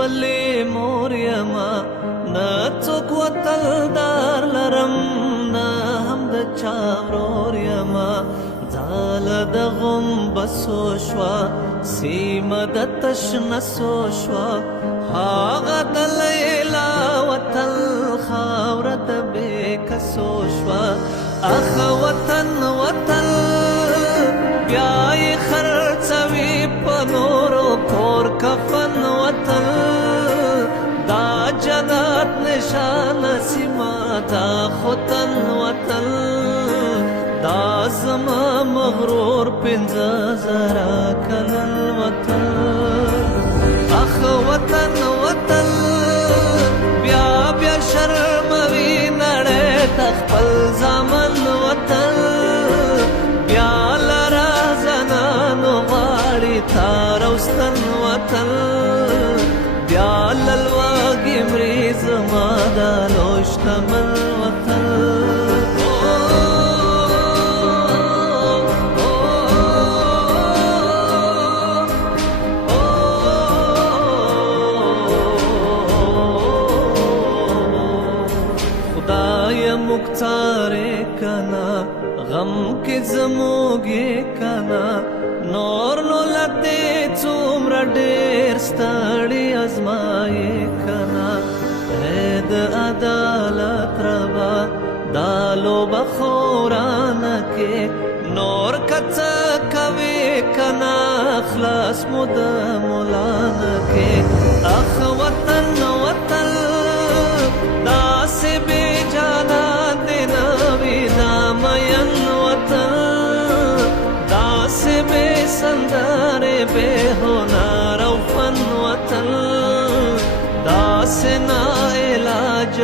بلې مور یما نه څوک وطندار لرم نه هم د چا ورور یما ځاله د غومبسو شوه سیمه د تشنسو شوه هغه د لیلا وطن خاوره د بېکسو شوه اخ وطن وطن بیا یې خرڅوي په نورو کور کفن وطن دا جنت نشانه سیمه دا خوتن وطن دا زما مغرور پنځه زره کلن وطن اخ وطن وطن بیا بیا شرموي نړۍ ته خپل زامن وطن بیا لره زنانو غواړي تار او ستن وطن بیا للواږي مري زما دا لوی شتمن وطن مختارے کنا غم کے زموگے کنا نور نو لتے څومره ډېر ستړي ازمایې کنا د عدالت ربا دا لوبه خورانه کې نور کڅه کوي کنا خلاص مو د مولانه کې اخ وطن وطن داسې بې جانا بے سندارے بے ہنار او فن وطن دا سے نا علاج